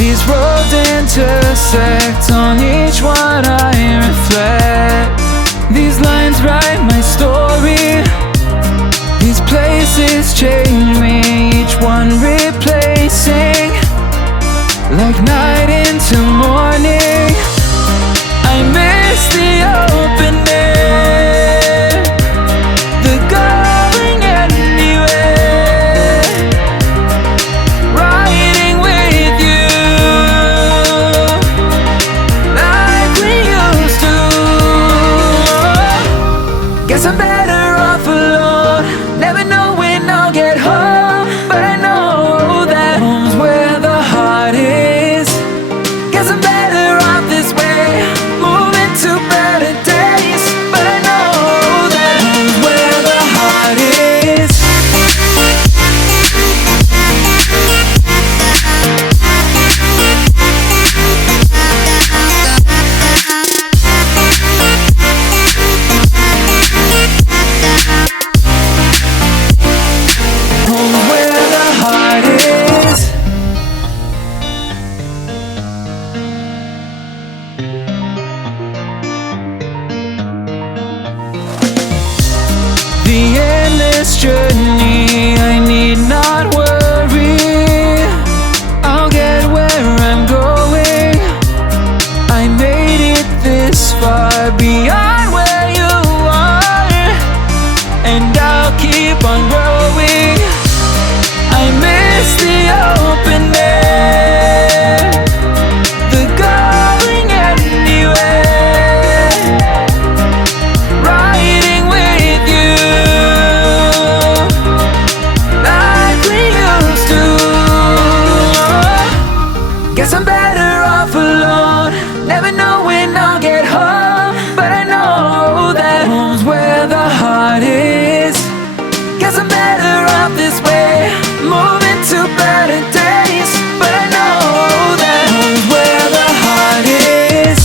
These roads intersect, on each one I reflect. These lines write my story. These places change me, each one replacing. Like night into morning, I miss the open air, the going anywhere, riding with you like we used to. Guess I'm better off alone, never know when I'll get home, but I know that home's where the heart is. Guess I'm better off this way, moving to better days, but I know that home's where the heart is. Home's where the heart is. The endless journey, I need not worry, I'll get where I'm going. I made it this far, beyond where you are, and I'll keep on growing. I miss the open air, the going anywhere, riding with you like we used to. Guess I'm better off alone, never know when I'll get home, but I know that home's where the heart is. Guess I'm better off this way, moving to better days, but I know that home's where the heart is.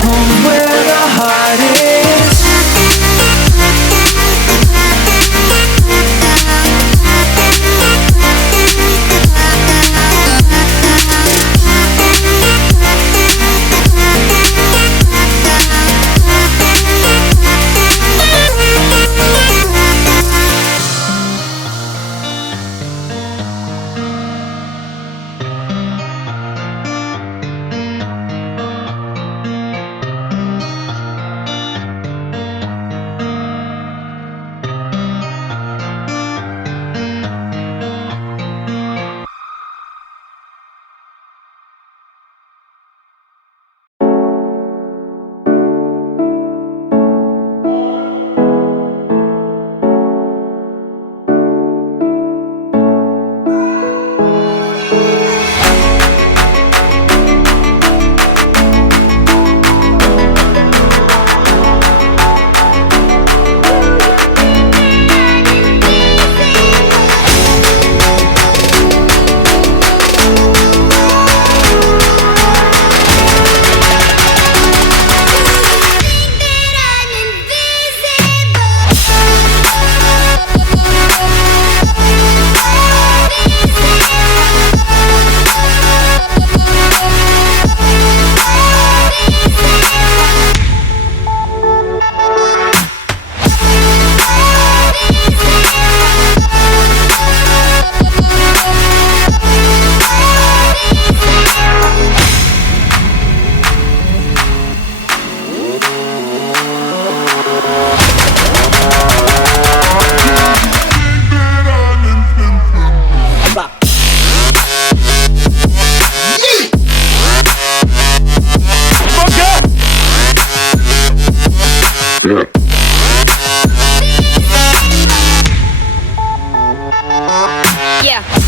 Home's where the heart is. Yeah.